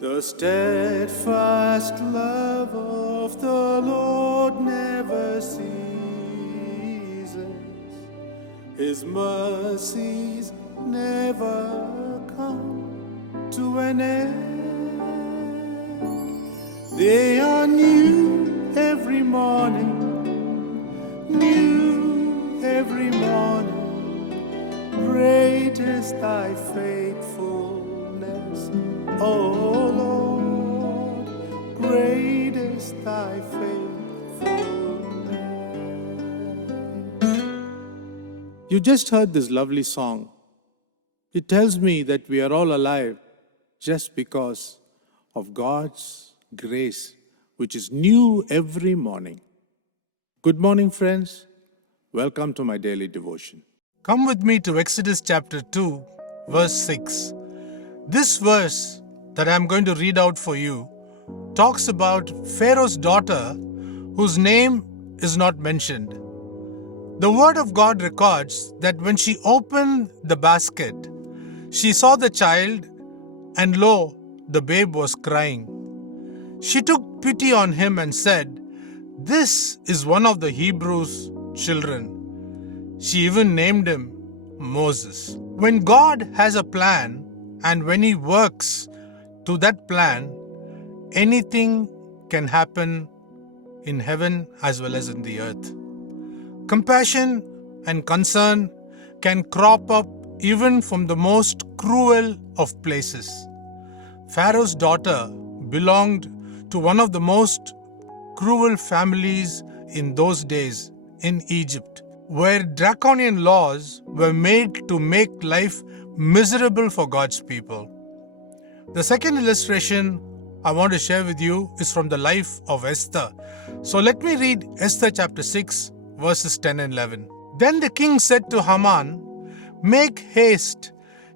The steadfast love of the Lord never ceases. His mercies never come to an end. They are new every morning, new every morning. Great is thy faithfulness, O Lord, great is thy faithfulness. You just heard this lovely song. It tells me that we are all alive just because of God's grace, which is new every morning. Good morning, friends. Welcome to my daily devotion. Come with me to Exodus chapter 2, verse 6. This verse that I'm going to read out for you talks about Pharaoh's daughter, whose name is not mentioned. The Word of God records that when she opened the basket, she saw the child, and lo, the babe was crying. She took pity on him and said, "This is one of the Hebrews' children." She even named him Moses. When God has a plan and when He works to that plan, anything can happen in heaven as well as in the earth. Compassion and concern can crop up even from the most cruel of places. Pharaoh's daughter belonged to one of the most cruel families in those days in Egypt, where draconian laws were made to make life miserable for God's people. The second illustration I want to share with you is from the life of Esther. So let me read Esther chapter 6, verses 10 and 11. Then the king said to Haman, "Make haste,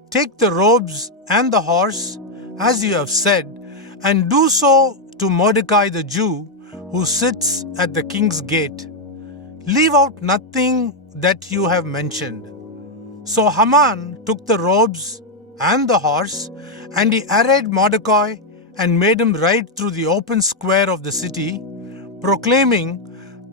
take the robes and the horse, as you have said, and do so to Mordecai the Jew, who sits at the king's gate. Leave out nothing that you have mentioned." So Haman took the robes and the horse, and he arrayed Mordecai and made him ride through the open square of the city, proclaiming,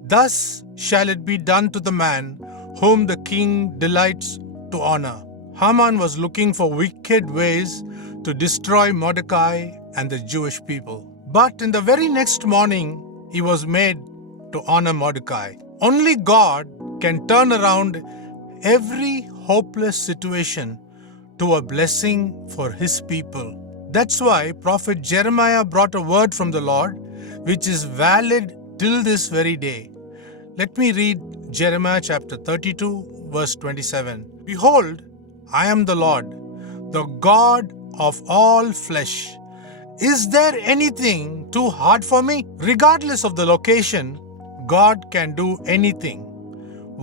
"Thus shall it be done to the man whom the king delights to honor." Haman was looking for wicked ways to destroy Mordecai and the Jewish people. But in the very next morning, he was made to honor Mordecai. Only God can turn around every hopeless situation to a blessing for His people. That's why Prophet Jeremiah brought a word from the Lord, which is valid till this very day. Let me read Jeremiah chapter 32, verse 27. "Behold, I am the Lord, the God of all flesh. Is there anything too hard for me?" Regardless of the location, God can do anything.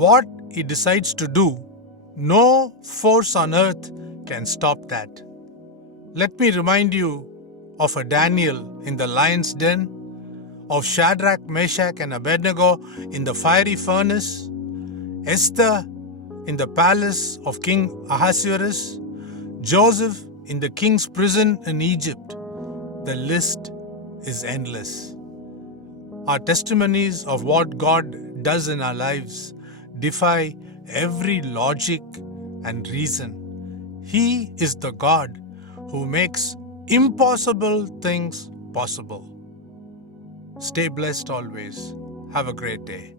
What He decides to do, no force on earth can stop that. Let me remind you of a Daniel in the lion's den, of Shadrach, Meshach, and Abednego in the fiery furnace, Esther in the palace of King Ahasuerus, Joseph in the king's prison in Egypt. The list is endless. Our testimonies of what God does in our lives defy every logic and reason. He is the God who makes impossible things possible. Stay blessed always. Have a great day.